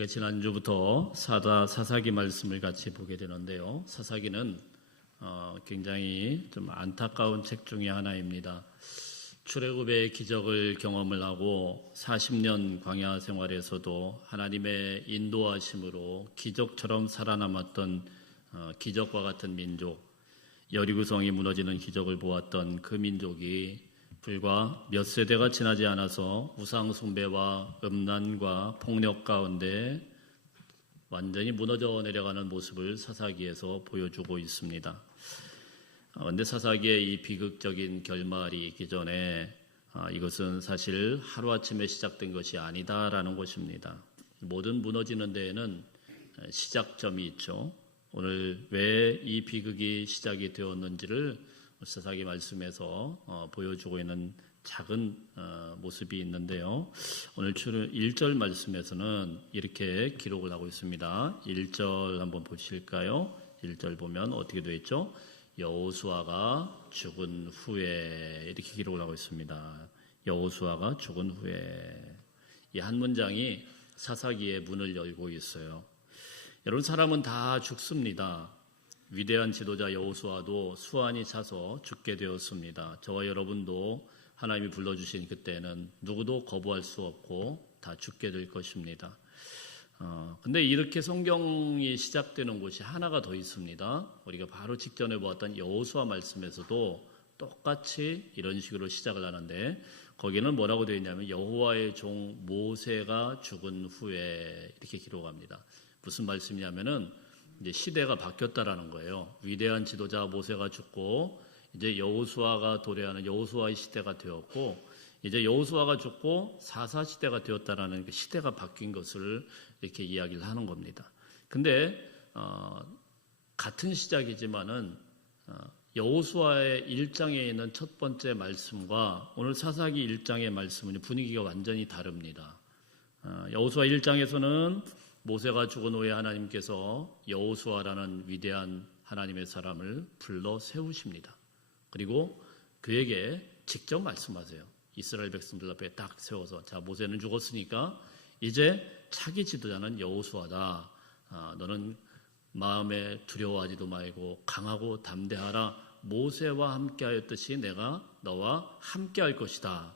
우리가 지난주부터 사사기 말씀을 같이 보게 되는데요. 사사기는 굉장히 좀 안타까운 책 중에 하나입니다. 출애굽의 기적을 경험을 하고 40년 광야 생활에서도 하나님의 인도하심으로 기적처럼 살아남았던 기적과 같은 민족, 여리고성이 무너지는 기적을 보았던 그 민족이 불과 몇 세대가 지나지 않아서 우상 숭배와 음란과 폭력 가운데 완전히 무너져 내려가는 모습을 사사기에서 보여주고 있습니다. 그런데 사사기의 이 비극적인 결말이 있기 전에 이것은 사실 하루아침에 시작된 것이 아니다라는 것입니다. 모든 무너지는 데에는 시작점이 있죠. 오늘 왜 이 비극이 시작이 되었는지를 사사기 말씀에서 보여주고 있는 작은 모습이 있는데요. 오늘 1절 말씀에서는 이렇게 기록을 하고 있습니다. 1절 한번 보실까요? 1절 보면 어떻게 되어 있죠? 여호수아가 죽은 후에 이렇게 기록을 하고 있습니다. 여호수아가 죽은 후에 이 한 문장이 사사기의 문을 열고 있어요. 여러분, 사람은 다 죽습니다. 위대한 지도자 여호수아도 수완이 차서 죽게 되었습니다. 저와 여러분도 하나님이 불러주신 그때는 누구도 거부할 수 없고 다 죽게 될 것입니다. 근데 이렇게 성경이 시작되는 곳이 하나가 더 있습니다. 우리가 바로 직전에 보았던 여호수아 말씀에서도 똑같이 이런 식으로 시작을 하는데 거기는 뭐라고 되어 있냐면 여호와의 종 모세가 죽은 후에 이렇게 기록합니다. 무슨 말씀이냐면은 이제 시대가 바뀌었다라는 거예요. 위대한 지도자 모세가 죽고 이제 여호수아가 도래하는 여호수아의 시대가 되었고 이제 여호수아가 죽고 사사 시대가 되었다라는 그 시대가 바뀐 것을 이렇게 이야기를 하는 겁니다. 근데 같은 시작이지만은 여호수아의 1장에 있는 첫 번째 말씀과 오늘 사사기 1장의 말씀은 분위기가 완전히 다릅니다. 여호수아 1장에서는 모세가 죽은 후에 하나님께서 여호수아라는 위대한 하나님의 사람을 불러 세우십니다. 그리고 그에게 직접 말씀하세요. 이스라엘 백성들 앞에 딱 세워서 자, 모세는 죽었으니까 이제 차기 지도자는 여호수아다. 너는 마음에 두려워하지도 말고 강하고 담대하라. 모세와 함께하였듯이 내가 너와 함께할 것이다.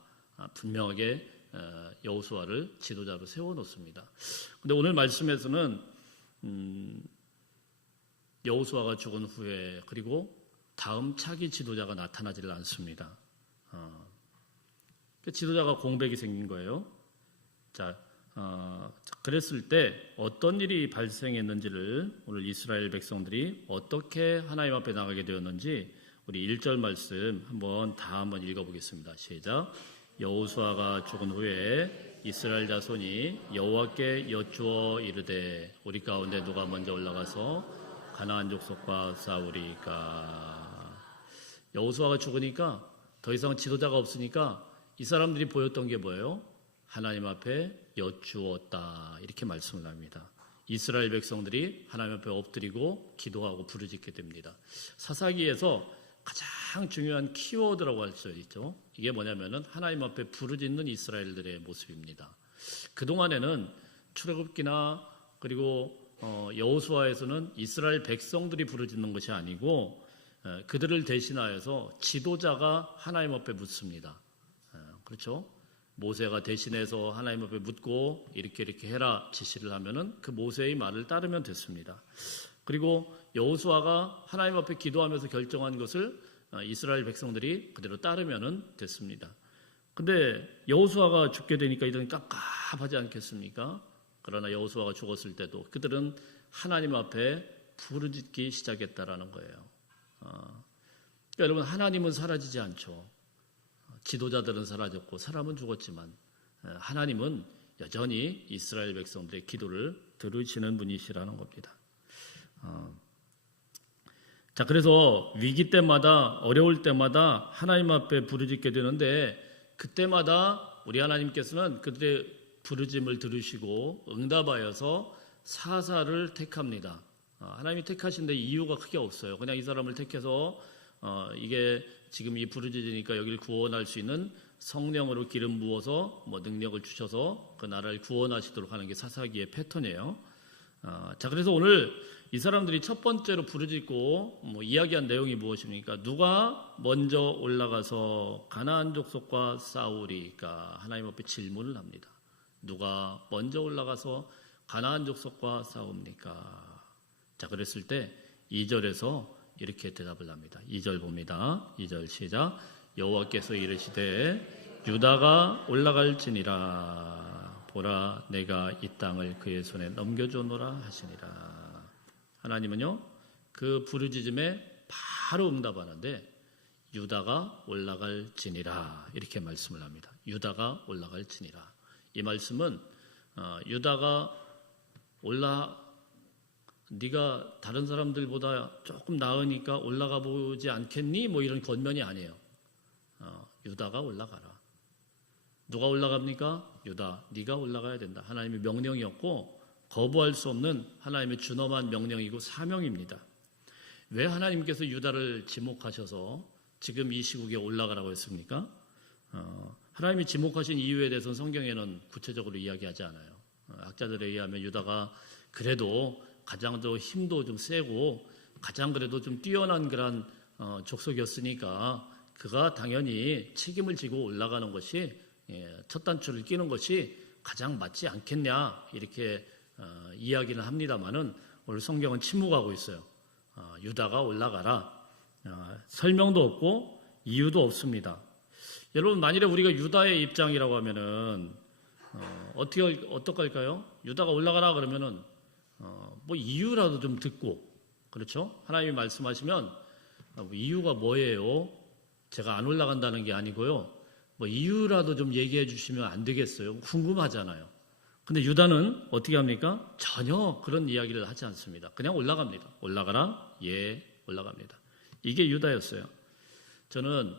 분명하게 여호수아를 지도자로 세워놓습니다. 그런데 오늘 말씀에서는 여호수아가 죽은 후에 그리고 다음 차기 지도자가 나타나지를 않습니다. 지도자가 공백이 생긴 거예요. 자, 그랬을 때 어떤 일이 발생했는지를 오늘 이스라엘 백성들이 어떻게 하나님 앞에 나가게 되었는지 우리 1절 말씀 한번 읽어보겠습니다. 시작. 여호수아가 죽은 후에 이스라엘 자손이 여호와께 여쭈어 이르되 우리 가운데 누가 먼저 올라가서 가나안 족속과 싸우리까. 여호수아가 죽으니까 더 이상 지도자가 없으니까 이 사람들이 보였던 게 뭐예요? 하나님 앞에 여쭈었다 이렇게 말씀을 합니다. 이스라엘 백성들이 하나님 앞에 엎드리고 기도하고 부르짖게 됩니다. 사사기에서 가장 중요한 키워드라고 할 수 있죠. 이게 뭐냐면은 하나님 앞에 부르짖는 이스라엘들의 모습입니다. 그동안에는 출애굽기나 그리고 여호수아에서는 이스라엘 백성들이 부르짖는 것이 아니고 그들을 대신하여서 지도자가 하나님 앞에 묻습니다. 그렇죠? 모세가 대신해서 하나님 앞에 묻고 이렇게 해라 지시를 하면은 그 모세의 말을 따르면 됐습니다. 그리고 여호수아가 하나님 앞에 기도하면서 결정한 것을 이스라엘 백성들이 그대로 따르면 됐습니다. 근데 여호수아가 죽게 되니까 이들은 깝깝하지 않겠습니까? 그러나 여호수아가 죽었을 때도 그들은 하나님 앞에 부르짖기 시작했다라는 거예요. 그러니까 여러분, 하나님은 사라지지 않죠. 지도자들은 사라졌고 사람은 죽었지만 하나님은 여전히 이스라엘 백성들의 기도를 들으시는 분이시라는 겁니다. 자, 그래서 위기 때마다 어려울 때마다 하나님 앞에 부르짖게 되는데 그때마다 우리 하나님께서는 그들의 부르짐을 들으시고 응답하여서 사사를 택합니다. 하나님이 택하신 데 이유가 크게 없어요. 그냥 이 사람을 택해서 이게 지금 이 부르짖으니까 여기를 구원할 수 있는 성령으로 기름 부어서 능력을 주셔서 그 나라를 구원하시도록 하는 게 사사기의 패턴이에요. 자, 그래서 오늘 이 사람들이 첫 번째로 부르짖고 이야기한 내용이 무엇입니까? 누가 먼저 올라가서 가나안 족속과 싸우리까? 하나님 앞에 질문을 합니다. 누가 먼저 올라가서 가나안 족속과 싸웁니까? 자, 그랬을 때 2절에서 이렇게 대답을 합니다. 2절 봅니다. 2절 시작. 여호와께서 이르시되 유다가 올라갈지니라. 보라, 내가 이 땅을 그의 손에 넘겨주노라 하시니라. 하나님은요, 그 부르짖음에 바로 응답하는데 유다가 올라갈지니라 이렇게 말씀을 합니다. 유다가 올라갈지니라. 이 말씀은 유다가 네가 다른 사람들보다 조금 나으니까 올라가 보지 않겠니? 이런 권면이 아니에요. 유다가 올라가라. 누가 올라갑니까? 유다, 네가 올라가야 된다. 하나님의 명령이었고 거부할 수 없는 하나님의 준엄한 명령이고 사명입니다. 왜 하나님께서 유다를 지목하셔서 지금 이 시국에 올라가라고 했습니까? 하나님이 지목하신 이유에 대해서는 성경에는 구체적으로 이야기하지 않아요. 학자들에 의하면 유다가 그래도 가장 더 힘도 좀 세고 가장 그래도 좀 뛰어난 그런 족속이었으니까 그가 당연히 책임을 지고 올라가는 것이 첫 단추를 끼는 것이 가장 맞지 않겠냐 이렇게 이야기는 합니다만은 오늘 성경은 침묵하고 있어요. 유다가 올라가라. 설명도 없고 이유도 없습니다. 여러분, 만일에 우리가 유다의 입장이라고 하면은 어떡할까요? 유다가 올라가라 그러면은 이유라도 좀 듣고, 그렇죠? 하나님이 말씀하시면 이유가 뭐예요? 제가 안 올라간다는 게 아니고요. 이유라도 좀 얘기해 주시면 안 되겠어요? 궁금하잖아요. 근데 유다는 어떻게 합니까? 전혀 그런 이야기를 하지 않습니다. 그냥 올라갑니다. 올라가라? 예, 올라갑니다. 이게 유다였어요. 저는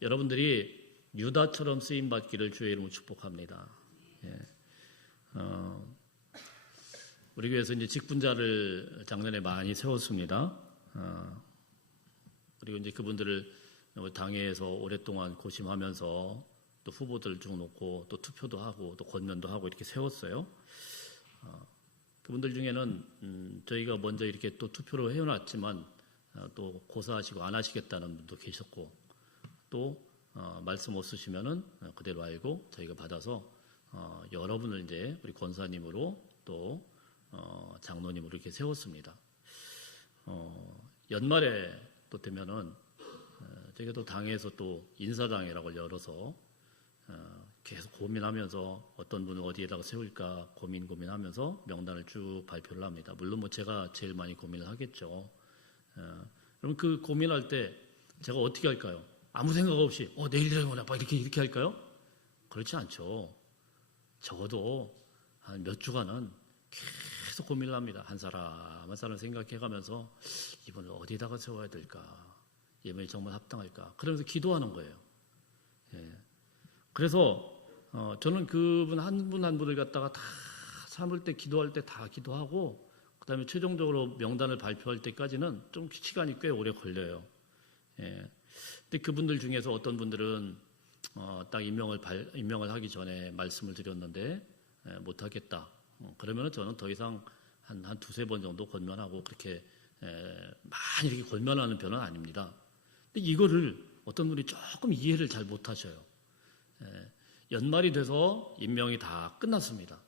여러분들이 유다처럼 쓰임받기를 주의 이름으로 축복합니다. 예. 우리 교회에서 이제 직분자를 작년에 많이 세웠습니다. 그리고 이제 그분들을 당회에서 오랫동안 고심하면서 또 후보들 쭉 놓고 또 투표도 하고 또 권면도 하고 이렇게 세웠어요. 그분들 중에는 저희가 먼저 이렇게 또 투표를 해놨지만 또 고사하시고 안 하시겠다는 분도 계셨고 또 말씀 없으시면은 그대로 알고 저희가 받아서 여러분을 이제 우리 권사님으로 또 장로님으로 이렇게 세웠습니다. 연말에 또 되면은 저희가 또 당에서 또 인사당회라고 열어서 계속 고민하면서 어떤 분을 어디에다가 세울까 고민하면서 명단을 쭉 발표를 합니다. 물론 제가 제일 많이 고민을 하겠죠. 그럼 그 고민할 때 제가 어떻게 할까요? 아무 생각 없이 내일 되거나 이렇게 할까요? 그렇지 않죠. 적어도 한 몇 주간은 계속 고민을 합니다. 한 사람 한 사람 생각해가면서 이번을 어디다가 세워야 될까? 이번이 정말 합당할까? 그러면서 기도하는 거예요. 예. 그래서 저는 그분 한 분 한 분을 갖다가 다 삼을 때 기도할 때 다 기도하고 그다음에 최종적으로 명단을 발표할 때까지는 좀 시간이 꽤 오래 걸려요. 예. 근데 그분들 중에서 어떤 분들은 딱 임명을 하기 전에 말씀을 드렸는데 못하겠다. 그러면은 저는 더 이상 한 두세 번 정도 권면하고 그렇게 많이 이렇게 권면하는 편은 아닙니다. 근데 이거를 어떤 분이 조금 이해를 잘 못하셔요. 연말이 돼서 임명이 다 끝났습니다.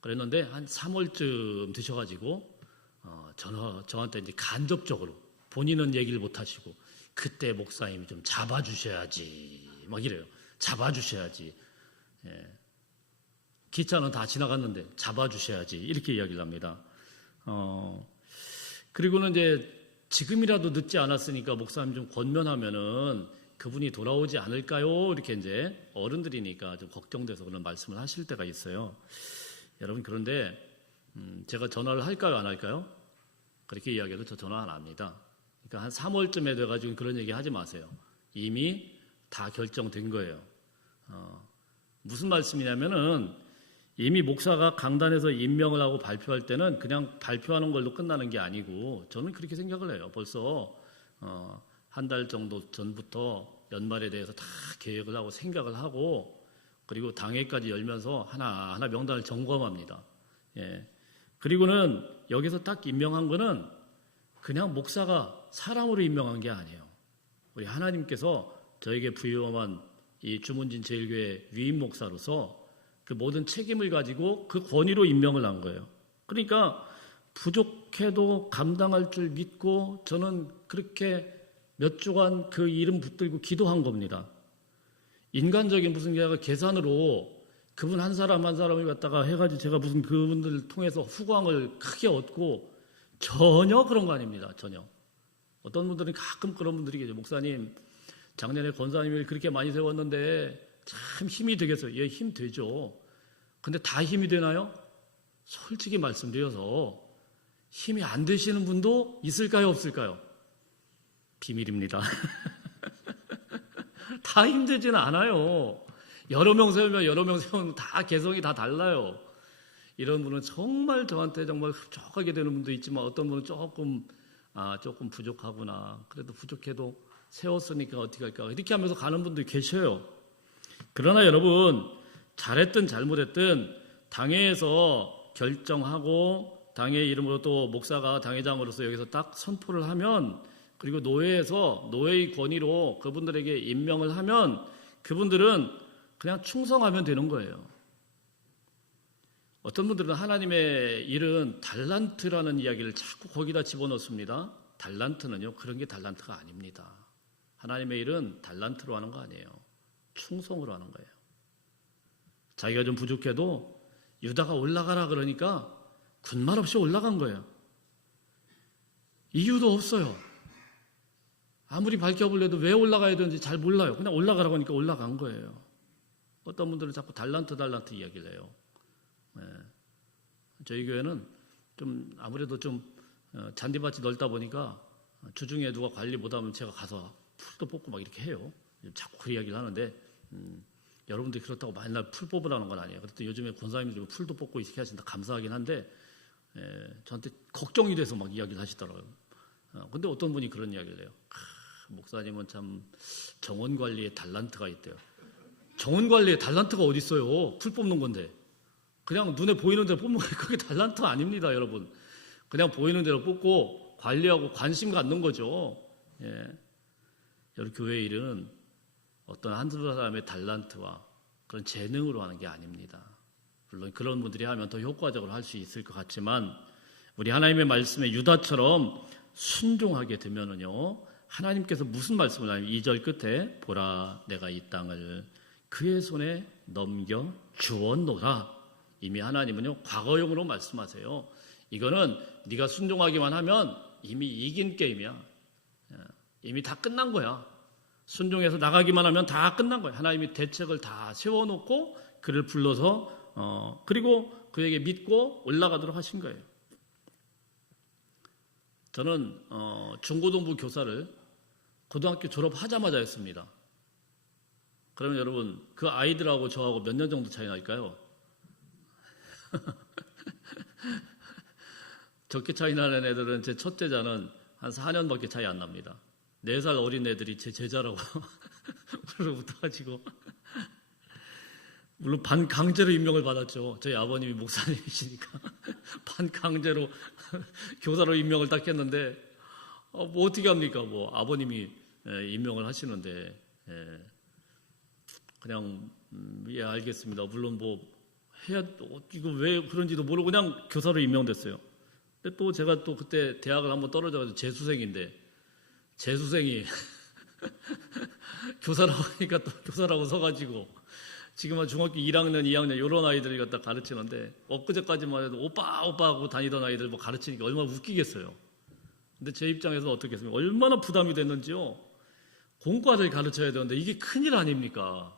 그랬는데 한 3월쯤 되셔가지고 저한테 이제 간접적으로 본인은 얘기를 못하시고 그때 목사님이 좀 잡아주셔야지 막 이래요. 잡아주셔야지. 기차는 다 지나갔는데 잡아주셔야지 이렇게 이야기를 합니다. 그리고는 이제 지금이라도 늦지 않았으니까 목사님 좀 권면하면은 그분이 돌아오지 않을까요? 이렇게 이제 어른들이니까 좀 걱정돼서 그런 말씀을 하실 때가 있어요. 여러분, 그런데 제가 전화를 할까요? 안 할까요? 그렇게 이야기해도 저 전화 안 합니다. 그러니까 한 3월쯤에 돼가지고 그런 얘기 하지 마세요. 이미 다 결정된 거예요. 무슨 말씀이냐면은 이미 목사가 강단에서 임명을 하고 발표할 때는 그냥 발표하는 걸로 끝나는 게 아니고 저는 그렇게 생각을 해요. 벌써 한 달 정도 전부터 연말에 대해서 다 계획을 하고 생각을 하고 그리고 당회까지 열면서 하나하나 명단을 점검합니다. 예. 그리고는 여기서 딱 임명한 거는 그냥 목사가 사람으로 임명한 게 아니에요. 우리 하나님께서 저에게 부여한 이 주문진 제일교회 위임 목사로서 그 모든 책임을 가지고 그 권위로 임명을 한 거예요. 그러니까 부족해도 감당할 줄 믿고 저는 그렇게 몇 주간 그 이름 붙들고 기도한 겁니다. 인간적인 무슨 계산으로 그분 한 사람 한 사람을 갖다가 해가지고 제가 무슨 그분들을 통해서 후광을 크게 얻고 전혀 그런 거 아닙니다. 전혀. 어떤 분들은 가끔 그런 분들이 계세요. 목사님, 작년에 권사님을 그렇게 많이 세웠는데 참 힘이 되겠어요. 예, 힘 되죠. 근데 다 힘이 되나요? 솔직히 말씀드려서 힘이 안 되시는 분도 있을까요? 없을까요? 비밀입니다. 다 힘들지는 않아요. 여러 명 세우면 다 개성이 다 달라요. 이런 분은 정말 저한테 정말 흡족하게 되는 분도 있지만 어떤 분은 조금 부족하구나. 그래도 부족해도 세웠으니까 어떻게 할까. 이렇게 하면서 가는 분도 계셔요. 그러나 여러분, 잘했든 잘못했든 당회에서 결정하고 당회 이름으로 또 목사가 당회장으로서 여기서 딱 선포를 하면 그리고 노회에서 노회의 권위로 그분들에게 임명을 하면 그분들은 그냥 충성하면 되는 거예요. 어떤 분들은 하나님의 일은 달란트라는 이야기를 자꾸 거기다 집어넣습니다. 달란트는요, 그런 게 달란트가 아닙니다. 하나님의 일은 달란트로 하는 거 아니에요. 충성으로 하는 거예요. 자기가 좀 부족해도 유다가 올라가라 그러니까 군말 없이 올라간 거예요. 이유도 없어요. 아무리 밝혀보려도 왜 올라가야 되는지 잘 몰라요. 그냥 올라가라고 하니까 올라간 거예요. 어떤 분들은 자꾸 달란트 이야기를 해요. 네. 저희 교회는 좀 아무래도 좀 잔디밭이 넓다 보니까 주중에 누가 관리 못하면 제가 가서 풀도 뽑고 막 이렇게 해요. 자꾸 그 이야기를 하는데 여러분들이 그렇다고 맨날 풀 뽑으라는 건 아니에요. 그래도 요즘에 권사님들이 풀도 뽑고 이렇게 하신다 감사하긴 한데 저한테 걱정이 돼서 막 이야기를 하시더라고요. 근데 어떤 분이 그런 이야기를 해요. 목사님은 참 정원관리에 달란트가 있대요. 정원관리에 달란트가 어디 있어요? 풀 뽑는 건데. 그냥 눈에 보이는 대로 뽑는 거예요. 그게 달란트 아닙니다, 여러분. 그냥 보이는 대로 뽑고 관리하고 관심 갖는 거죠. 예. 여러분, 교회 일은 어떤 한 사람의 달란트와 그런 재능으로 하는 게 아닙니다. 물론 그런 분들이 하면 더 효과적으로 할 수 있을 것 같지만 우리 하나님의 말씀에 유다처럼 순종하게 되면은요, 하나님께서 무슨 말씀을 하냐면 2절 끝에 보라 내가 이 땅을 그의 손에 넘겨 주었노라. 이미 하나님은요 과거형으로 말씀하세요. 이거는 네가 순종하기만 하면 이미 이긴 게임이야. 이미 다 끝난 거야. 순종해서 나가기만 하면 다 끝난 거야. 하나님이 대책을 다 세워놓고 그를 불러서 그리고 그에게 믿고 올라가도록 하신 거예요. 저는 중고등부 교사를 고등학교 졸업하자마자 했습니다. 그러면 여러분 그 아이들하고 저하고 몇 년 정도 차이 날까요? 적게 차이 나는 애들은 제 첫째자는 한 4년밖에 차이 안 납니다. 4살 어린 애들이 제 제자라고 붙어가지고 물론 반강제로 임명을 받았죠. 저희 아버님이 목사님이시니까 반강제로 교사로 임명을 딱 했는데 뭐 어떻게 합니까? 뭐 아버님이 임명을 하시는데 그냥 예 알겠습니다. 물론 뭐 해야 이거 왜 그런지도 모르고 그냥 교사로 임명됐어요. 근데 또 제가 또 그때 대학을 한번 떨어져가지고 재수생인데 재수생이 교사라고 하니까 또 교사라고 서가지고 지금 한 중학교 1학년, 2학년 이런 아이들을 갖다 가르치는데 엊그제까지만 해도 오빠 하고 다니던 아이들 뭐 가르치니까 얼마나 웃기겠어요. 근데 제 입장에서 어떻겠습니까? 얼마나 부담이 됐는지요. 공과를 가르쳐야 되는데 이게 큰일 아닙니까?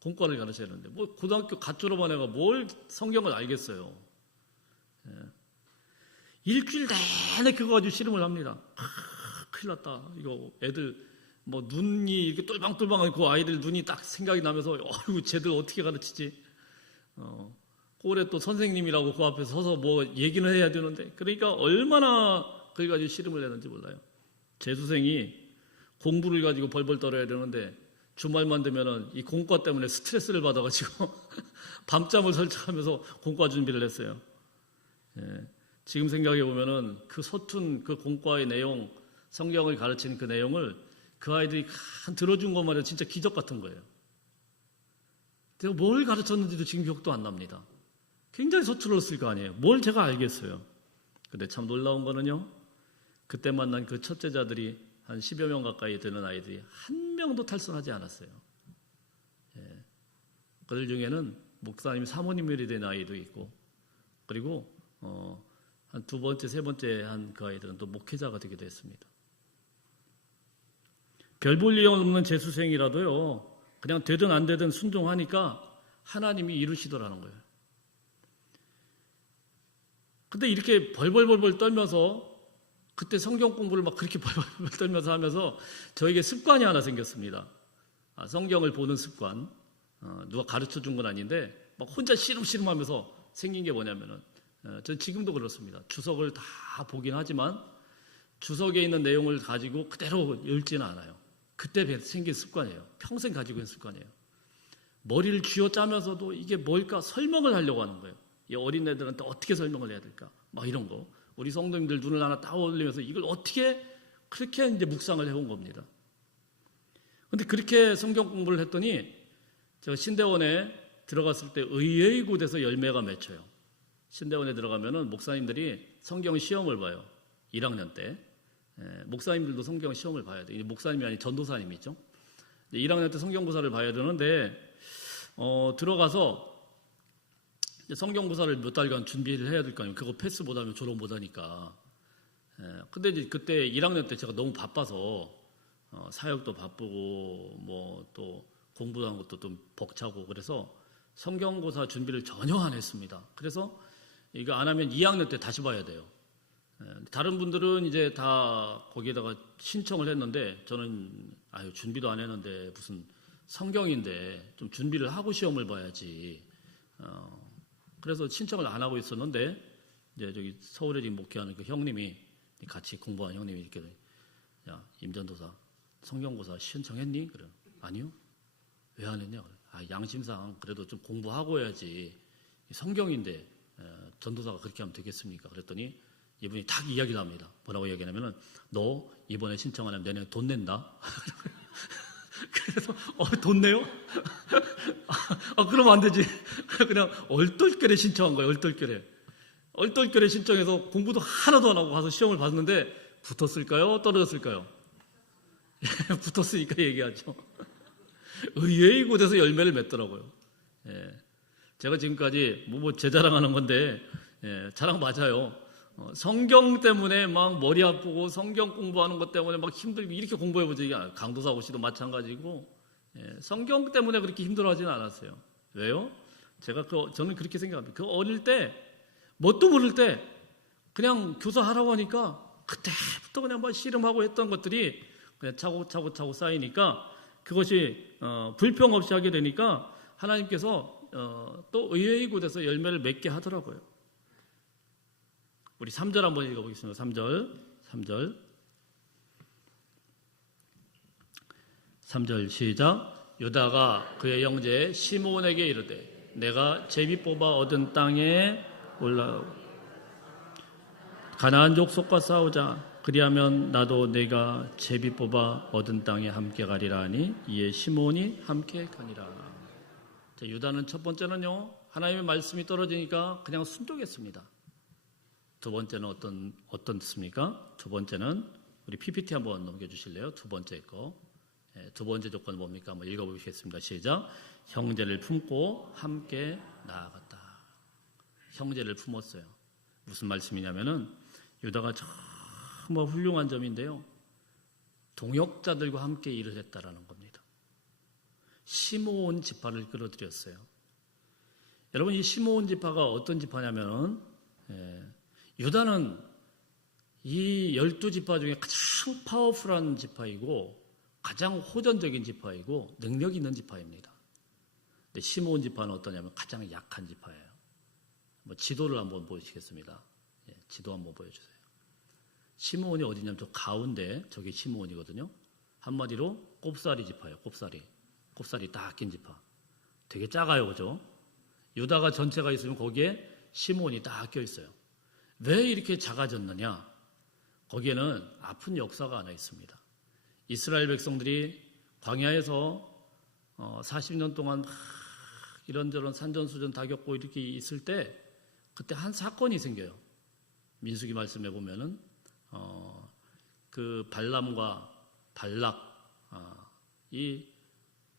공과를 가르쳐야 되는데 뭐 고등학교 갓 졸업한 애가 뭘 성경을 알겠어요. 예. 일주일 내내 그거 가지고 씨름을 합니다. 큰일 났다. 이거 애들 뭐 눈이 이렇게 똘방똘방한 그 아이들 눈이 딱 생각이 나면서 쟤들 어떻게 가르치지? 꼴에 또 선생님이라고 그 앞에 서서 뭐 얘기는 해야 되는데 그러니까 얼마나 그걸 가지고 씨름을 내는지 몰라요. 재수생이 공부를 가지고 벌벌 떨어야 되는데 주말만 되면은 이 공과 때문에 스트레스를 받아가지고 밤잠을 설치하면서 공과 준비를 했어요. 예, 지금 생각해 보면은 그 서툰 그 공과의 내용, 성경을 가르치는 그 내용을 그 아이들이 들어준 것만 해도 진짜 기적 같은 거예요. 제가 뭘 가르쳤는지도 지금 기억도 안 납니다. 굉장히 서툴렀을 거 아니에요. 뭘 제가 알겠어요. 근데 참 놀라운 거는요, 그때 만난 그 첫째자들이 한 10여 명 가까이 되는 아이들이 한 명도 탈선하지 않았어요. 예. 그들 중에는 목사님 사모님이 된 아이도 있고, 그리고 한 두 번째, 세 번째 한 그 아이들은 또 목회자가 되기도 했습니다. 별 볼 일 없는 재수생이라도요, 그냥 되든 안 되든 순종하니까 하나님이 이루시더라는 거예요. 근데 이렇게 벌벌벌벌 떨면서 그때 성경 공부를 막 그렇게 벌벌벌 떨면서 하면서 저에게 습관이 하나 생겼습니다. 성경을 보는 습관. 누가 가르쳐 준 건 아닌데 막 혼자 씨름씨름하면서 생긴 게 뭐냐면은 전 지금도 그렇습니다. 주석을 다 보긴 하지만 주석에 있는 내용을 가지고 그대로 읽지는 않아요. 그때 생긴 습관이에요. 평생 가지고 있는 습관이에요. 머리를 쥐어짜면서도 이게 뭘까 설명을 하려고 하는 거예요. 이 어린애들한테 어떻게 설명을 해야 될까? 막 이런 거. 우리 성도님들 눈을 하나 딱 올리면서 이걸 어떻게 그렇게 이제 묵상을 해온 겁니다. 근데 그렇게 성경 공부를 했더니 제가 신대원에 들어갔을 때 의외의굿에서 열매가 맺혀요. 신대원에 들어가면은 목사님들이 성경 시험을 봐요. 1학년 때. 목사님들도 성경 시험을 봐야 돼요. 목사님이 아닌 전도사님이죠. 1학년 때 성경고사를 봐야 되는데 들어가서 성경고사를 몇 달간 준비를 해야 될 거 아니에요. 그거 패스 못하면 졸업 못하니까. 근데 이제 그때 1학년 때 제가 너무 바빠서 사역도 바쁘고 뭐 또 공부도 하는 것도 좀 벅차고 그래서 성경고사 준비를 전혀 안 했습니다. 그래서 이거 안 하면 2학년 때 다시 봐야 돼요. 다른 분들은 이제 다 거기에다가 신청을 했는데 저는 준비도 안 했는데 무슨 성경인데 좀 준비를 하고 시험을 봐야지. 그래서 신청을 안 하고 있었는데 이제 저기 서울에 지금 목회하는 그 형님이 같이 공부한 형님이 이렇게 야 임전도사 성경고사 신청했니? 그래 아니요. 왜 안 했냐? 양심상 그래도 좀 공부하고 해야지. 성경인데 전도사가 그렇게 하면 되겠습니까? 그랬더니 이분이 딱 이야기를 합니다. 뭐라고 이야기하냐면은 너 이번에 신청 안 하면 내년에 돈 낸다. 그래서 돈 내요? 그러면 안 되지. 그냥 얼떨결에 신청한 거예요. 얼떨결에 신청해서 공부도 하나도 안 하고 가서 시험을 봤는데 붙었을까요? 떨어졌을까요? 붙었으니까 얘기하죠. 의외의 곳에서 열매를 맺더라고요. 제가 지금까지 제 자랑하는 건데 자랑 맞아요. 성경 때문에 막 머리 아프고 성경 공부하는 것 때문에 막 힘들고 이렇게 공부해본 적이 강도사고 씨도 마찬가지고 성경 때문에 그렇게 힘들어하지는 않았어요. 왜요? 저는 그렇게 생각합니다. 그 어릴 때 뭣도 모를 때 그냥 교사하라고 하니까 그때부터 그냥 막 씨름하고 했던 것들이 그냥 차고 쌓이니까 그것이 불평 없이 하게 되니까 하나님께서 또 의외의 곳에서 열매를 맺게 하더라고요. 우리 3절 한번 읽어보겠습니다. 3절 시작. 유다가 그의 형제 시므온에게 이르되 내가 제비 뽑아 얻은 땅에 올라오고 가나안 족속과 싸우자. 그리하면 나도 내가 제비 뽑아 얻은 땅에 함께 가리라 하니 이에 시므온이 함께 가니라. 자, 유다는 첫 번째는요, 하나님의 말씀이 떨어지니까 그냥 순종했습니다. 두 번째는 어떤 뜻입니까? 두 번째는 우리 PPT 한번 넘겨주실래요? 두 번째 거. 두 번째 조건은 뭡니까? 한번 읽어보시겠습니다. 시작. 형제를 품고 함께 나아갔다. 형제를 품었어요. 무슨 말씀이냐면은 유다가 정말 훌륭한 점인데요. 동역자들과 함께 일을 했다라는 겁니다. 시므온 지파를 끌어들였어요. 여러분 이 시므온 지파가 어떤 지파냐면은 유다는 이 12지파 중에 가장 파워풀한 지파이고 가장 호전적인 지파이고 능력 있는 지파입니다. 근데 시므온 지파는 어떠냐면 가장 약한 지파예요. 지도를 한번 보시겠습니다. 지도 한번 보여주세요. 시므온이 어디냐면 저 가운데 저게 시므온이거든요. 한마디로 꼽사리 지파예요. 꼽사리 딱 낀 지파. 되게 작아요, 그죠? 유다가 전체가 있으면 거기에 시므온이 딱 껴있어요. 왜 이렇게 작아졌느냐? 거기에는 아픈 역사가 하나 있습니다. 이스라엘 백성들이 광야에서 40년 동안 막 이런저런 산전수전 다 겪고 이렇게 있을 때 그때 한 사건이 생겨요. 민수기 말씀에 보면은 그 발람과 발락, 이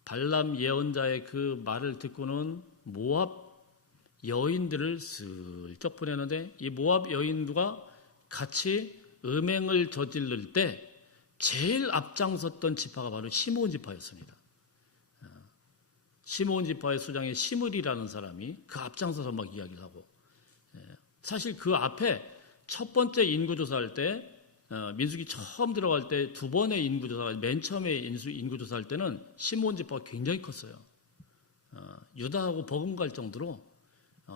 발람 예언자의 그 말을 듣고는 모압 여인들을 슬쩍 보내는데 이 모압 여인들과 같이 음행을 저지를 때 제일 앞장섰던 지파가 바로 시므온 지파였습니다. 시므온 지파의 수장의 시므리라는 사람이 그 앞장서서 막 이야기를 하고, 사실 그 앞에 첫 번째 인구조사할 때 민수기 처음 들어갈 때 두 번의 인구조사, 맨 처음에 인구조사할 때는 시므온 지파가 굉장히 컸어요. 유다하고 버금갈 정도로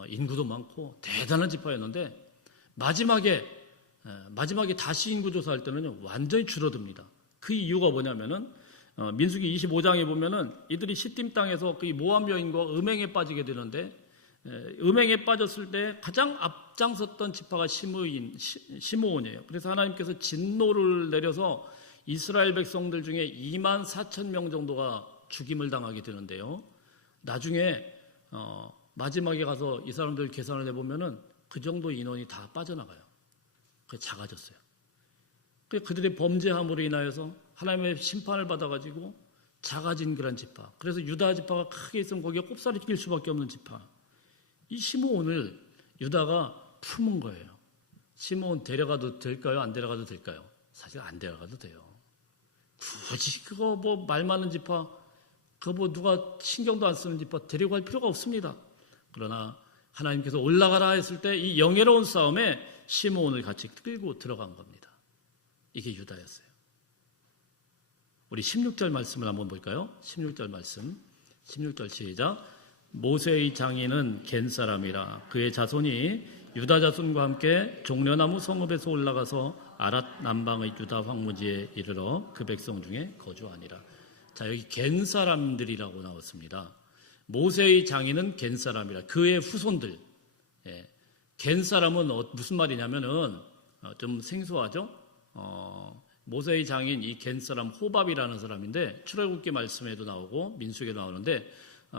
인구도 많고 대단한 지파였는데 마지막에 다시 인구조사할 때는 완전히 줄어듭니다. 그 이유가 뭐냐면은 민수기 25장에 보면은 이들이 시딤 땅에서 그 모압 여인과 음행에 빠지게 되는데, 음행에 빠졌을 때 가장 앞장섰던 지파가 시므온이에요. 그래서 하나님께서 진노를 내려서 이스라엘 백성들 중에 2만 4천 명 정도가 죽임을 당하게 되는데요. 나중에 마지막에 가서 이 사람들 계산을 해보면은 그 정도 인원이 다 빠져나가요. 그게 작아졌어요. 그들의 범죄함으로 인하여서 하나님의 심판을 받아가지고 작아진 그런 지파. 그래서 유다 지파가 크게 있으면 거기에 꼽사리 낄 수밖에 없는 지파. 이 시므온을 유다가 품은 거예요. 시므온 데려가도 될까요? 안 데려가도 될까요? 사실 안 데려가도 돼요. 굳이 그거 뭐 말 많은 지파, 그거 뭐 누가 신경도 안 쓰는 지파 데려갈 필요가 없습니다. 그러나 하나님께서 올라가라 했을 때 이 영예로운 싸움에 시므온을 같이 끌고 들어간 겁니다. 이게 유다였어요. 우리 16절 말씀을 한번 볼까요? 16절 말씀. 16절 시작. 모세의 장인은 겐 사람이라 그의 자손이 유다 자손과 함께 종려나무 성읍에서 올라가서 아랏 남방의 유다 황무지에 이르러 그 백성 중에 거주하니라. 자, 여기 겐 사람들이라고 나왔습니다. 모세의 장인은 겐 사람이라 그의 후손들. 겐 사람은 무슨 말이냐면은 좀 생소하죠? 모세의 장인 이 겐 사람 호밥이라는 사람인데 출애굽기 말씀에도 나오고 민수기에도 나오는데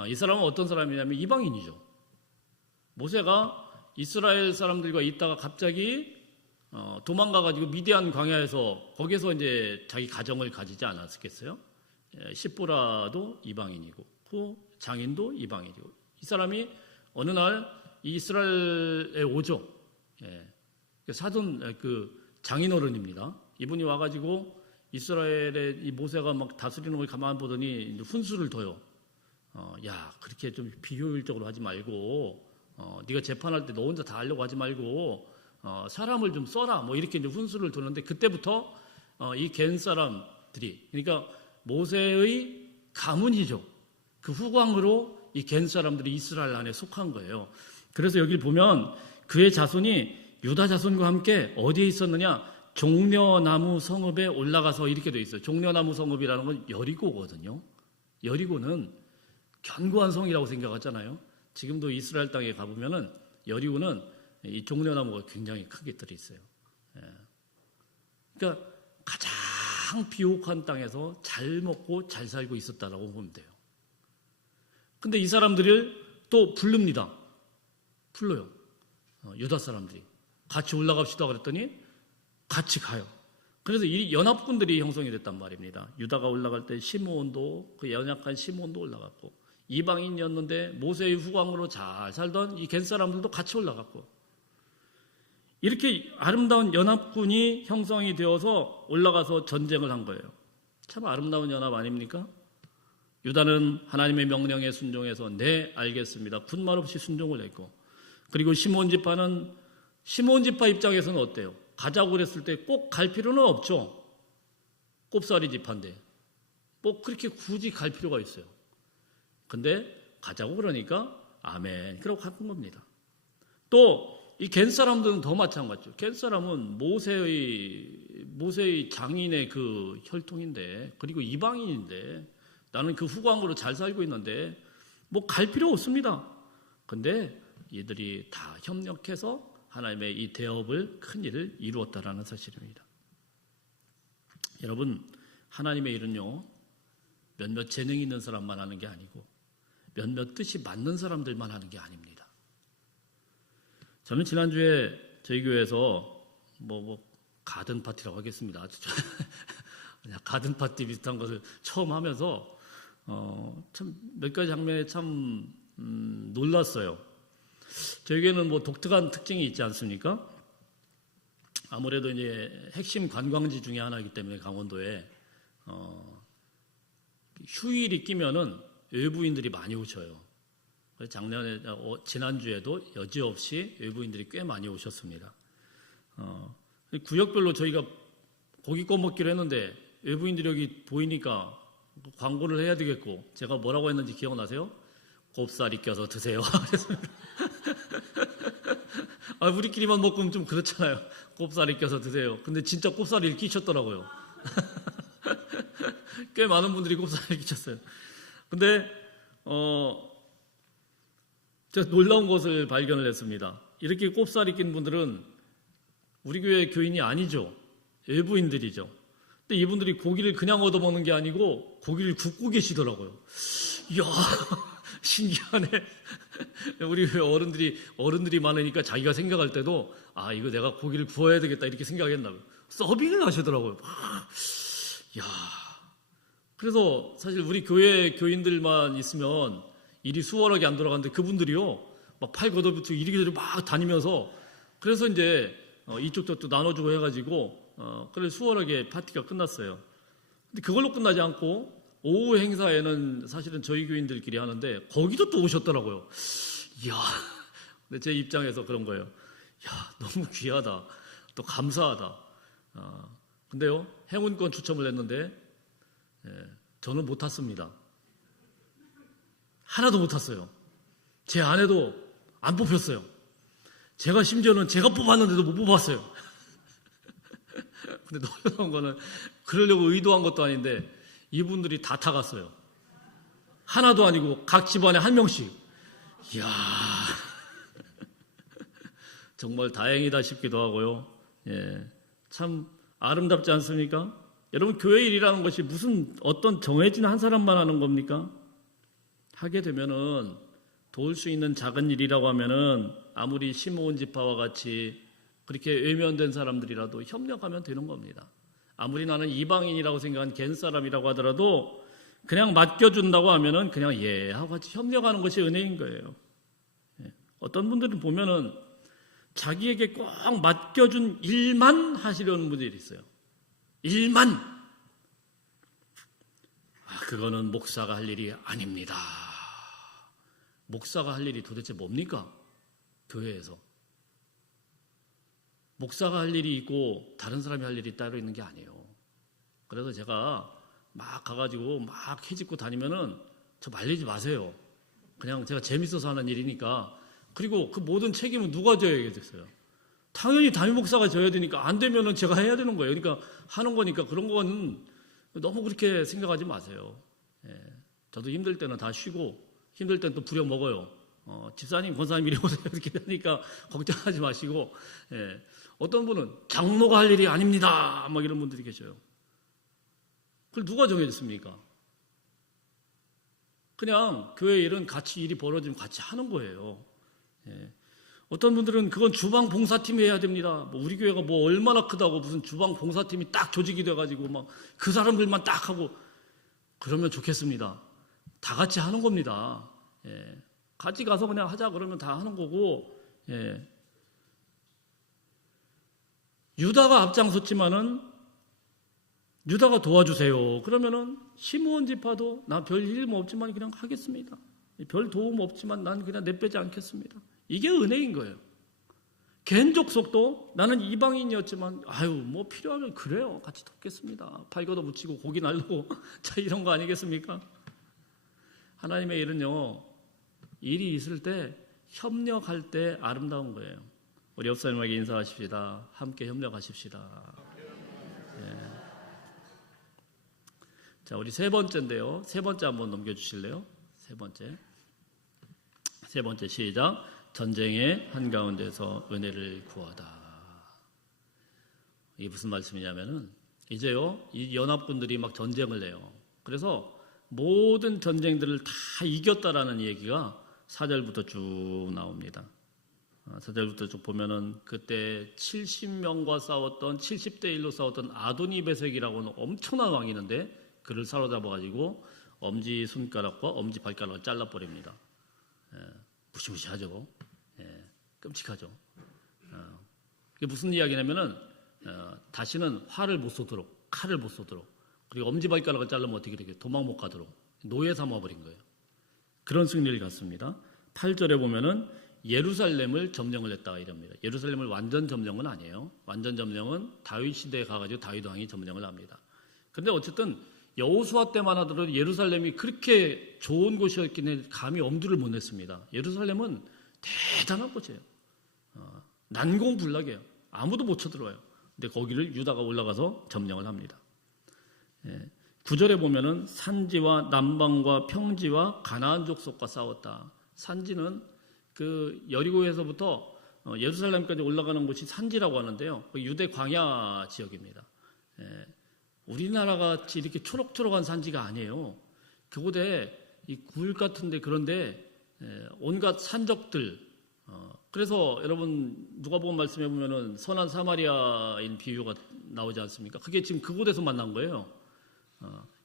이 사람은 어떤 사람이냐면 이방인이죠. 모세가 이스라엘 사람들과 있다가 갑자기 도망가가지고 미디안 광야에서 거기서 이제 자기 가정을 가지지 않았겠어요? 십보라도 이방인이고 그 장인도 이방인이고 이 사람이 어느 날 이스라엘에 오죠. 사돈 장인어른입니다. 이분이 와가지고 이스라엘의 이 모세가 막 다스리는 걸 가만 보더니 훈수를 둬요. 야, 그렇게 좀 비효율적으로 하지 말고, 네가 재판할 때 너 혼자 다 하려고 하지 말고, 사람을 좀 써라. 뭐 이렇게 이제 훈수를 두는데 그때부터 이 겐 사람들이, 그러니까 모세의 가문이죠. 그 후광으로 이 겐 사람들이 이스라엘 안에 속한 거예요. 그래서 여기 보면 그의 자손이 유다 자손과 함께 어디에 있었느냐? 종려나무 성읍에 올라가서 이렇게 돼 있어요. 종려나무 성읍이라는 건 여리고거든요. 여리고는 견고한 성이라고 생각하잖아요. 지금도 이스라엘 땅에 가보면은 여리고는 이 종려나무가 굉장히 크게 들어 있어요. 그러니까 가장 비옥한 땅에서 잘 먹고 잘 살고 있었다라고 보면 돼요. 근데 이 사람들을 또 부릅니다. 불러요. 유다 사람들이 같이 올라갑시다 그랬더니 같이 가요. 그래서 이 연합군들이 형성이 됐단 말입니다. 유다가 올라갈 때 시므온도 그 연약한 시므온도 올라갔고 이방인이었는데 모세의 후광으로 잘 살던 이 겐 사람들도 같이 올라갔고 이렇게 아름다운 연합군이 형성이 되어서 올라가서 전쟁을 한 거예요. 참 아름다운 연합 아닙니까? 유다는 하나님의 명령에 순종해서 네 알겠습니다. 군말 없이 순종을 했고 그리고 시므온 지파는 시므온 지파 입장에서는 어때요? 가자고 그랬을 때 꼭 갈 필요는 없죠. 꼽사리 지파인데 뭐 그렇게 굳이 갈 필요가 있어요. 근데 가자고 그러니까 아멘 그러고 간 겁니다. 또 이 겐 사람들은 더 마찬가지죠. 겐 사람은 모세의 장인의 그 혈통인데, 그리고 이방인인데, 나는 그 후광으로 잘 살고 있는데 뭐 갈 필요 없습니다. 근데 이들이 다 협력해서 하나님의 이 대업을 큰 일을 이루었다라는 사실입니다. 여러분, 하나님의 일은요, 몇몇 재능 있는 사람만 하는 게 아니고 몇몇 뜻이 맞는 사람들만 하는 게 아닙니다. 저는 지난주에 저희 교회에서 가든 파티라고 하겠습니다. 가든 파티 비슷한 것을 처음 하면서 참 몇 가지 장면에 참 놀랐어요. 저에게는 뭐 독특한 특징이 있지 않습니까? 아무래도 이제 핵심 관광지 중에 하나이기 때문에 강원도에 휴일이 끼면은 외부인들이 많이 오셔요. 작년에 지난주에도 여지없이 외부인들이 꽤 많이 오셨습니다. 구역별로 저희가 고기 꺼먹기로 했는데 외부인들이 여기 보이니까 광고를 해야 되겠고, 제가 뭐라고 했는지 기억나세요? 곱살이 껴서 드세요. 우리끼리만 먹으면 좀 그렇잖아요. 곱살이 껴서 드세요. 근데 진짜 곱살이 끼셨더라고요. 꽤 많은 분들이 곱살이 끼셨어요. 근데 제가 놀라운 것을 발견을 했습니다. 이렇게 곱살이 낀 분들은 우리 교회 교인이 아니죠. 외부인들이죠. 근데 이분들이 고기를 그냥 얻어먹는 게 아니고 고기를 굽고 계시더라고요. 이야, 신기하네. 우리 교회 어른들이 많으니까 자기가 생각할 때도 이거 내가 고기를 구워야 되겠다 이렇게 생각했나 봐요. 서빙을 하시더라고요. 이야. 그래서 사실 우리 교회 교인들만 있으면 일이 수월하게 안 돌아가는데 그분들이요, 막 팔 걷어붙이고 이리저리 막 다니면서, 그래서 이제 이쪽 저쪽 나눠주고 해가지고 그래서 수월하게 파티가 끝났어요. 근데 그걸로 끝나지 않고 오후 행사에는 사실은 저희 교인들끼리 하는데 거기도 또 오셨더라고요. 이야, 근데 제 입장에서 그런 거예요. 야, 너무 귀하다, 또 감사하다. 근데요, 행운권 추첨을 했는데 저는 못 탔습니다. 하나도 못 탔어요. 제 아내도 안 뽑혔어요. 제가 심지어는 제가 뽑았는데도 못 뽑았어요. 근데 놀라운 거는 그러려고 의도한 것도 아닌데 이분들이 다 타갔어요. 하나도 아니고 각 집안에 한 명씩. 이야, 정말 다행이다 싶기도 하고요. 참 아름답지 않습니까? 여러분, 교회 일이라는 것이 무슨 어떤 정해진 한 사람만 하는 겁니까? 하게 되면은 도울 수 있는 작은 일이라고 하면은 아무리 시므온 지파와 같이 그렇게 외면된 사람들이라도 협력하면 되는 겁니다. 아무리 나는 이방인이라고 생각한 갠 사람이라고 하더라도 그냥 맡겨준다고 하면은 그냥 하고 같이 협력하는 것이 은혜인 거예요. 어떤 분들은 보면은 자기에게 꼭 맡겨준 일만 하시려는 분들이 있어요. 일만. 그거는 목사가 할 일이 아닙니다. 목사가 할 일이 도대체 뭡니까? 교회에서. 목사가 할 일이 있고 다른 사람이 할 일이 따로 있는 게 아니에요. 그래서 제가 막 가가지고 막 해집고 다니면은 저 말리지 마세요. 그냥 제가 재밌어서 하는 일이니까. 그리고 그 모든 책임은 누가 져야겠어요? 당연히 담임 목사가 져야 되니까, 안 되면은 제가 해야 되는 거예요. 그러니까 하는 거니까 그런 건 너무 그렇게 생각하지 마세요. 저도 힘들 때는 다 쉬고 힘들 때는 또 부려 먹어요. 집사님, 권사님 이리 오세요. 이렇게 되니까 걱정하지 마시고. 어떤 분은 장로가 할 일이 아닙니다, 막 이런 분들이 계셔요. 그걸 누가 정해줬습니까? 그냥 교회 일은 같이 일이 벌어지면 같이 하는 거예요. 어떤 분들은 그건 주방 봉사팀이 해야 됩니다. 우리 교회가 얼마나 크다고 무슨 주방 봉사팀이 딱 조직이 돼가지고 막 그 사람들만 딱 하고 그러면 좋겠습니다. 다 같이 하는 겁니다. 같이 가서 그냥 하자 그러면 다 하는 거고. 유다가 앞장섰지만은 유다가 도와주세요. 그러면은 시므온 지파도 나 별 일 없지만 그냥 하겠습니다. 별 도움 없지만 난 그냥 내빼지 않겠습니다. 이게 은혜인 거예요. 갠 족속도 나는 이방인이었지만 필요하면 그래요. 같이 돕겠습니다. 팔 걷어 붙이고 고기 날르고 자, 이런 거 아니겠습니까? 하나님의 일은요, 일이 있을 때 협력할 때 아름다운 거예요. 우리 옆사람에게 인사하십시다. 함께 협력하십시다. 자, 우리 세 번째인데요. 세 번째 한번 넘겨주실래요? 세 번째 시작. 전쟁의 한가운데서 은혜를 구하다. 이게 무슨 말씀이냐면은 이제요, 이 연합군들이 막 전쟁을 해요. 그래서 모든 전쟁들을 다 이겼다라는 얘기가 4절부터 쭉 나옵니다. 4절부터 쭉 보면은 그때 70명과 싸웠던 70대 1로 싸웠던 아도니베섹이라고는 엄청난 왕이 있는데 그를 사로잡아가지고 엄지 손가락과 엄지 발가락을 잘라버립니다. 무시무시하죠. 끔찍하죠. 그게 무슨 이야기냐면은 다시는 활을 못 쏘도록, 칼을 못 쏘도록, 그리고 엄지발가락을 자르면 어떻게 되겠어요? 도망 못 가도록 노예 삼아버린 거예요. 그런 승리를 갖습니다. 8절에 보면은 예루살렘을 점령을 했다가 이럽니다. 예루살렘을 완전 점령은 아니에요. 완전 점령은 다윗 시대에 가가지고 다윗 왕이 점령을 합니다. 근데 어쨌든 여호수아 때만 하더라도 예루살렘이 그렇게 좋은 곳이었긴 해 감히 엄두를 못 냈습니다. 예루살렘은 대단한 곳이에요. 난공불락이에요. 아무도 못 쳐들어와요. 근데 거기를 유다가 올라가서 점령을 합니다. 9절에 보면은 산지와 남방과 평지와 가나안 족속과 싸웠다. 산지는 그 여리고에서부터 예루살렘까지 올라가는 곳이 산지라고 하는데요. 유대 광야 지역입니다. 우리나라 같이 이렇게 초록초록한 산지가 아니에요. 그곳에 이 굴 같은데 그런데 온갖 산적들. 그래서 여러분 누가복음 말씀해 보면은 선한 사마리아인 비유가 나오지 않습니까? 그게 지금 그곳에서 만난 거예요.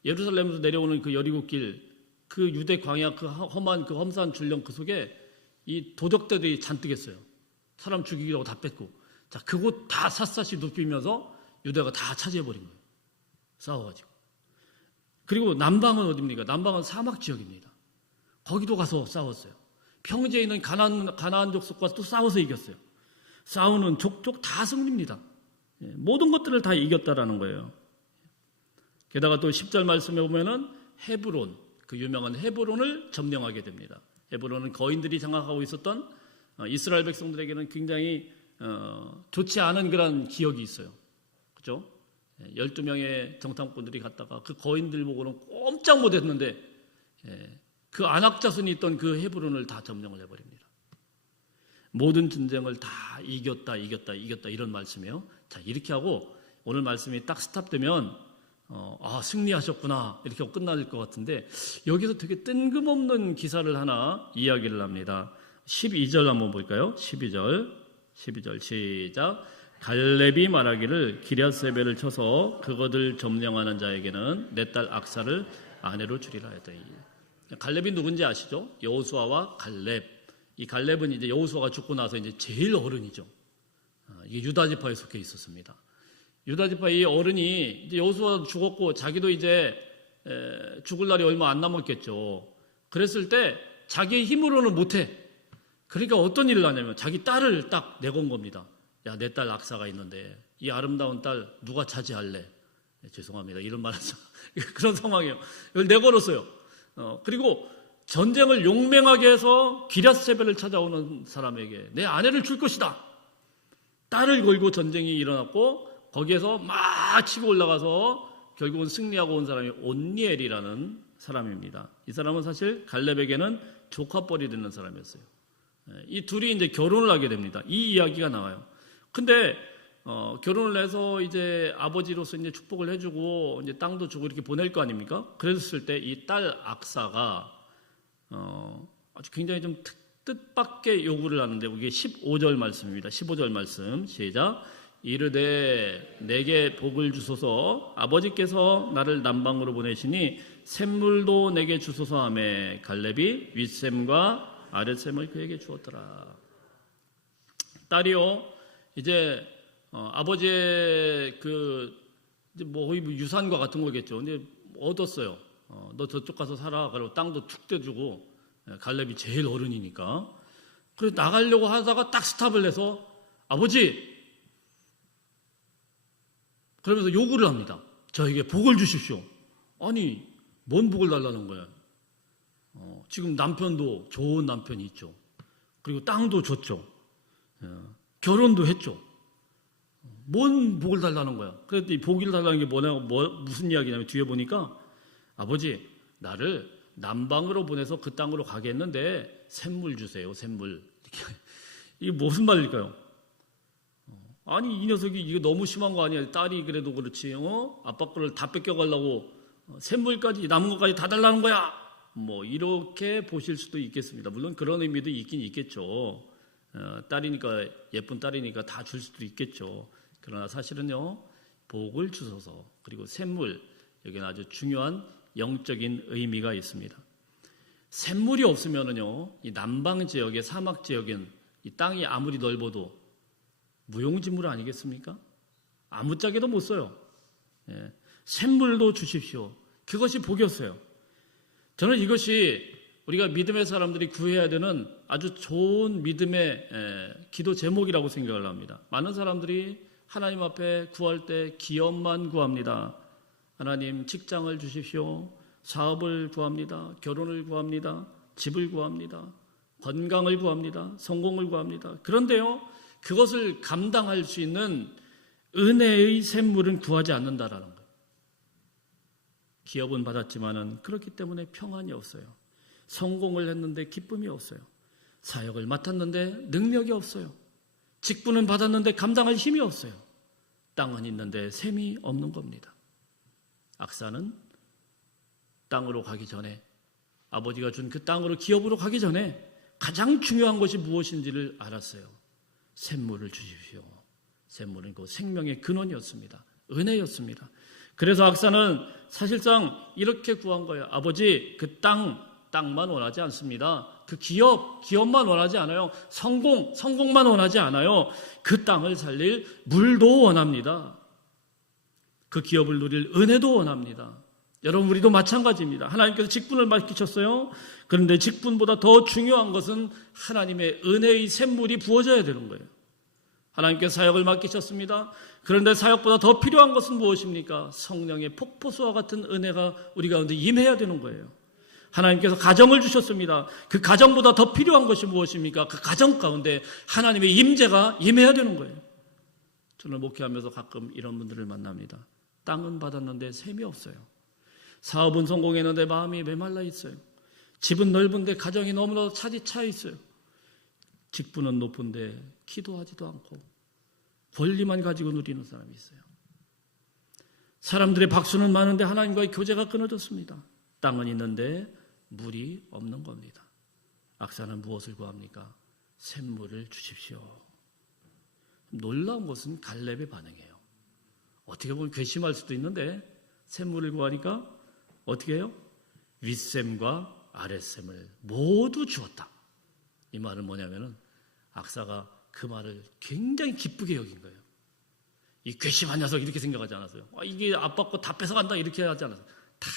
예루살렘에서 내려오는 그 여리고길, 그 유대 광야, 그 험한 그 험산 줄령 그 속에 이 도적들이 잔뜩 했어요. 사람 죽이려고 다 뺐고. 자, 그곳 다 샅샅이 눕히면서 유대가 다 차지해버린 거예요. 싸워가지고. 그리고 남방은 어디입니까? 남방은 사막 지역입니다. 거기도 가서 싸웠어요. 평지에 있는 가나안 족속과 또 싸워서 이겼어요. 싸우는 족족 다 승리입니다. 모든 것들을 다 이겼다라는 거예요. 게다가 또 10절 말씀에 보면은 헤브론, 그 유명한 헤브론을 점령하게 됩니다. 헤브론은 거인들이 장악하고 있었던 이스라엘 백성들에게는 굉장히 좋지 않은 그런 기억이 있어요. 그렇죠? 12명의 정탐꾼들이 갔다가 그 거인들 보고는 꼼짝 못했는데 그 안악 자손이 있던 그 헤브론을 다 점령을 해버립니다. 모든 전쟁을 다 이겼다 이런 말씀이에요. 자, 이렇게 하고 오늘 말씀이 딱 스탑되면 승리하셨구나 이렇게 하고 끝날 것 같은데 여기서 되게 뜬금없는 기사를 하나 이야기를 합니다. 12절 한번 볼까요? 12절 시작. 갈렙이 말하기를 기럇세벨을 쳐서 그것을 점령하는 자에게는 내 딸 악사를 아내로 주리라 했더니. 갈렙이 누군지 아시죠? 여호수아와 갈렙. 이 갈렙은 이제 여호수아가 죽고 나서 이제 제일 어른이죠. 이게 유다 지파에 속해 있었습니다. 유다 지파 이 어른이 이제 여호수아도 죽었고 자기도 이제 죽을 날이 얼마 안 남았겠죠. 그랬을 때 자기의 힘으로는 못해. 그러니까 어떤 일을 하냐면 자기 딸을 딱 내건 겁니다. 야, 내 딸 악사가 있는데 이 아름다운 딸 누가 차지할래? 죄송합니다. 이런 말은 그런 상황이에요. 이걸 내걸었어요. 그리고 전쟁을 용맹하게 해서 기럇세벨을 찾아오는 사람에게 내 아내를 줄 것이다. 딸을 걸고 전쟁이 일어났고 거기에서 막 치고 올라가서 결국은 승리하고 온 사람이 온니엘이라는 사람입니다. 이 사람은 사실 갈렙에게는 조카뻘이 되는 사람이었어요. 이 둘이 이제 결혼을 하게 됩니다. 이 이야기가 나와요. 근데 결혼을 해서 이제 아버지로서 이제 축복을 해주고 이제 땅도 주고 이렇게 보낼 거 아닙니까? 그랬을 때 이 딸 악사가 아주 굉장히 좀 뜻밖의 요구를 하는데 그게 15절 말씀입니다. 15절 말씀 시작. 이르되 내게 복을 주소서 아버지께서 나를 남방으로 보내시니 샘물도 내게 주소서 하매 갈렙이 윗샘과 아랫샘을 그에게 주었더라. 딸이요 이제 아버지의 그 뭐 거의 유산과 같은 거겠죠. 근데 얻었어요. 너 저쪽 가서 살아. 그리고 땅도 툭 떼주고 갈렙이 제일 어른이니까. 그래서 나가려고 하다가 딱 스탑을 해서 아버지 그러면서 요구를 합니다. 저에게 복을 주십시오. 아니 뭔 복을 달라는 거야. 지금 남편도 좋은 남편이 있죠. 그리고 땅도 줬죠. 결혼도 했죠. 뭔 복을 달라는 거야? 그랬더니 복을 달라는 게 무슨 이야기냐면 뒤에 보니까 아버지 나를 남방으로 보내서 그 땅으로 가게 했는데 샘물 주세요. 샘물. 이게 무슨 말일까요? 아니 이 녀석이 이거 너무 심한 거 아니야? 딸이 그래도 그렇지. 아빠 거를 다 뺏겨가려고 샘물까지 남은 것까지 다 달라는 거야. 뭐 이렇게 보실 수도 있겠습니다. 물론 그런 의미도 있긴 있겠죠. 딸이니까 예쁜 딸이니까 다 줄 수도 있겠죠. 그러나 사실은요 복을 주소서 그리고 샘물 여기는 아주 중요한 영적인 의미가 있습니다. 샘물이 없으면은요 이 남방 지역의 사막 지역은 이 땅이 아무리 넓어도 무용지물 아니겠습니까? 아무짝에도 못 써요. 예. 샘물도 주십시오. 그것이 복이었어요. 저는 이것이 우리가 믿음의 사람들이 구해야 되는 아주 좋은 믿음의 기도 제목이라고 생각을 합니다. 많은 사람들이 하나님 앞에 구할 때 기업만 구합니다. 하나님 직장을 주십시오. 사업을 구합니다. 결혼을 구합니다. 집을 구합니다. 건강을 구합니다. 성공을 구합니다. 그런데요, 그것을 감당할 수 있는 은혜의 샘물은 구하지 않는다라는 거예요. 기업은 받았지만은 그렇기 때문에 평안이 없어요. 성공을 했는데 기쁨이 없어요. 사역을 맡았는데 능력이 없어요. 직분은 받았는데 감당할 힘이 없어요. 땅은 있는데 샘이 없는 겁니다. 악사는 땅으로 가기 전에 아버지가 준 그 땅으로 기업으로 가기 전에 가장 중요한 것이 무엇인지를 알았어요. 샘물을 주십시오. 샘물은 그 생명의 근원이었습니다. 은혜였습니다. 그래서 악사는 사실상 이렇게 구한 거예요. 아버지 그 땅만 원하지 않습니다. 그 기업만 원하지 않아요. 성공만 원하지 않아요. 그 땅을 살릴 물도 원합니다. 그 기업을 누릴 은혜도 원합니다. 여러분 우리도 마찬가지입니다. 하나님께서 직분을 맡기셨어요. 그런데 직분보다 더 중요한 것은 하나님의 은혜의 샘물이 부어져야 되는 거예요. 하나님께서 사역을 맡기셨습니다. 그런데 사역보다 더 필요한 것은 무엇입니까? 성령의 폭포수와 같은 은혜가 우리 가운데 임해야 되는 거예요. 하나님께서 가정을 주셨습니다. 그 가정보다 더 필요한 것이 무엇입니까? 그 가정 가운데 하나님의 임재가 임해야 되는 거예요. 저는 목회하면서 가끔 이런 분들을 만납니다. 땅은 받았는데 샘이 없어요. 사업은 성공했는데 마음이 메말라 있어요. 집은 넓은데 가정이 너무나도 차디차 있어요. 직분은 높은데 기도하지도 않고 권리만 가지고 누리는 사람이 있어요. 사람들의 박수는 많은데 하나님과의 교제가 끊어졌습니다. 땅은 있는데 물이 없는 겁니다. 악사는 무엇을 구합니까? 샘물을 주십시오. 놀라운 것은 갈렙의 반응이에요. 어떻게 보면 괘씸할 수도 있는데 샘물을 구하니까 어떻게 해요? 윗샘과 아랫샘을 모두 주었다. 이 말은 뭐냐면은 악사가 그 말을 굉장히 기쁘게 여긴 거예요. 이 괘씸한 녀석 이렇게 생각하지 않았어요. 이게 아빠 거 다 뺏어간다 이렇게 하지 않았어요. 다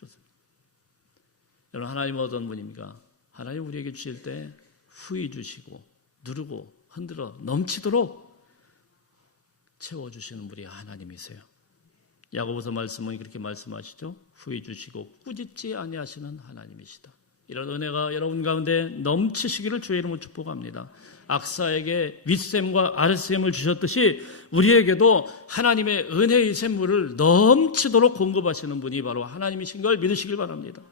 줬어요. 여러분 하나님 어떤 분입니까? 하나님 우리에게 주실 때 후히 주시고 누르고 흔들어 넘치도록 채워주시는 분이 하나님이세요. 야고보서 말씀은 그렇게 말씀하시죠. 후히 주시고 꾸짖지 아니하시는 하나님이시다. 이런 은혜가 여러분 가운데 넘치시기를 주의 이름으로 축복합니다. 악사에게 윗샘과 아랫샘을 주셨듯이 우리에게도 하나님의 은혜의 샘물을 넘치도록 공급하시는 분이 바로 하나님이신 걸 믿으시길 바랍니다.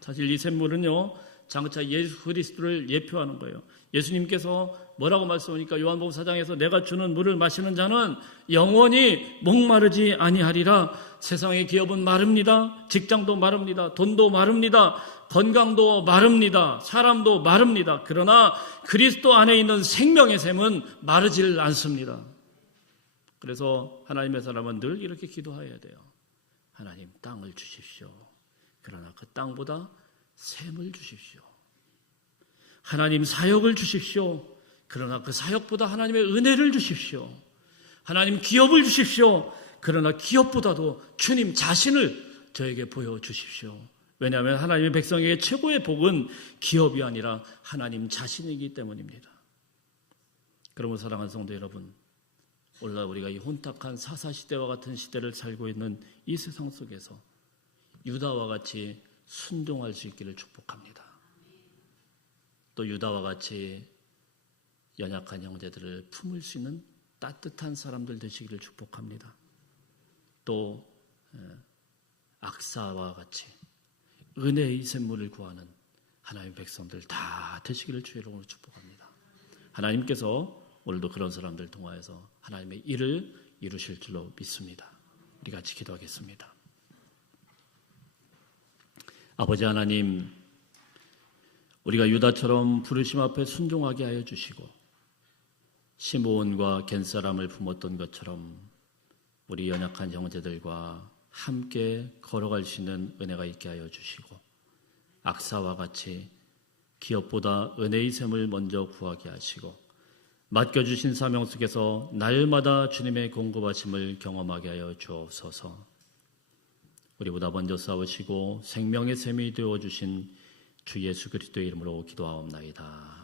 사실 이 샘물은요 장차 예수 그리스도를 예표하는 거예요. 예수님께서 뭐라고 말씀하니까 요한복음 4장에서 내가 주는 물을 마시는 자는 영원히 목마르지 아니하리라. 세상의 기업은 마릅니다. 직장도 마릅니다. 돈도 마릅니다. 건강도 마릅니다. 사람도 마릅니다. 그러나 그리스도 안에 있는 생명의 샘은 마르질 않습니다. 그래서 하나님의 사람은 늘 이렇게 기도해야 돼요. 하나님 땅을 주십시오. 그러나 그 땅보다 샘을 주십시오. 하나님 사역을 주십시오. 그러나 그 사역보다 하나님의 은혜를 주십시오. 하나님 기업을 주십시오. 그러나 기업보다도 주님 자신을 저에게 보여주십시오. 왜냐하면 하나님의 백성에게 최고의 복은 기업이 아니라 하나님 자신이기 때문입니다. 그러므로 사랑하는 성도 여러분, 오늘날 우리가 이 혼탁한 사사시대와 같은 시대를 살고 있는 이 세상 속에서 유다와 같이 순종할 수 있기를 축복합니다. 또 유다와 같이 연약한 형제들을 품을 수 있는 따뜻한 사람들 되시기를 축복합니다. 또 악사와 같이 은혜의 샘물을 구하는 하나님의 백성들 다 되시기를 주의 이름으로 축복합니다. 하나님께서 오늘도 그런 사람들 통하여서 하나님의 일을 이루실 줄로 믿습니다. 우리 같이 기도하겠습니다. 아버지 하나님, 우리가 유다처럼 부르심 앞에 순종하게 하여 주시고 시므온과 겐사람을 품었던 것처럼 우리 연약한 형제들과 함께 걸어갈 수 있는 은혜가 있게 하여 주시고 악사와 같이 기업보다 은혜의 샘을 먼저 구하게 하시고 맡겨주신 사명 속에서 날마다 주님의 공급하심을 경험하게 하여 주옵소서. 우리보다 먼저 싸우시고 생명의 샘이 되어주신 주 예수 그리스도의 이름으로 기도하옵나이다.